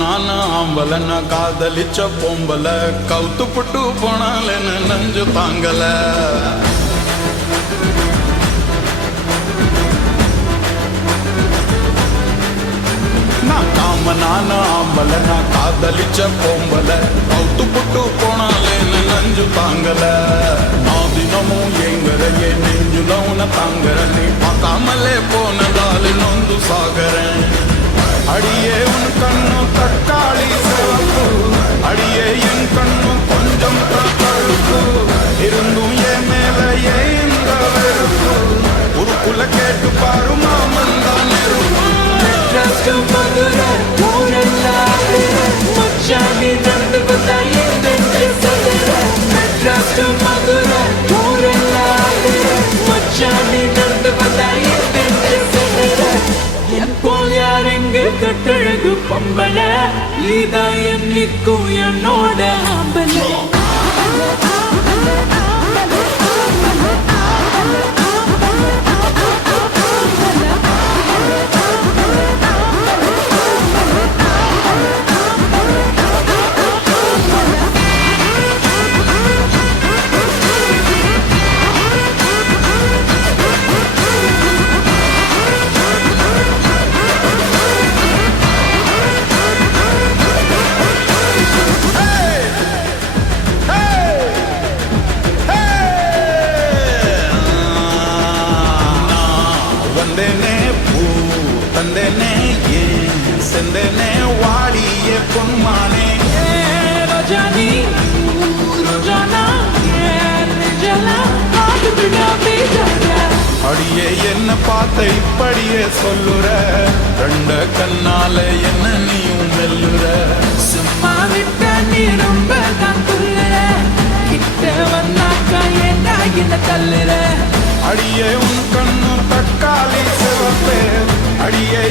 நான் ஆம்பல நான் காதலிச்ச பொம்பல கவுத்து புட்டு போனாலேன்னு நஞ்சு தாங்கல நான் காம நான் ஆம்பல நான் காதலிச்ச பொம்பல கவுத்து புட்டு போனாலேன்னு நஞ்சு தாங்கல நான் தினமும் எங்கறையே நெஞ்சுல உன தாங்கற நீ பார்க்காமலே போனதால நொந்து சாகறேன் அடியே உன் கண்ணு தக்காளி சிவப்பு அடியே என் கண்ணு கொஞ்சம் தழுப்பு இருந்தும் என் மேல இந்த வெறுப்பு உருக்குள்ள கேட்டு பாரு மாமன் தான் நெருப்பு கட்டழகு பொம்பல இதா என்னைக்கும் என்னோட ஆம்பல தந்தேனே ஏன் செந்தேனே வாடிய பொன்மானே ரோஜானி ரோஜானா அடியே என்ன பார்த்த இப்படியே சொல்லுற ரெண்ட கண்ணால என்ன நீயும் மெல்லுற சும்மா விட்ட நீ ரொம்ப தான் துள்ளுற கிட்ட வந்தாக்கா ஏண்டா என்ன தள்ளுற அடியே உன் கண்ணு தக்காளி சிவப்பே அடியே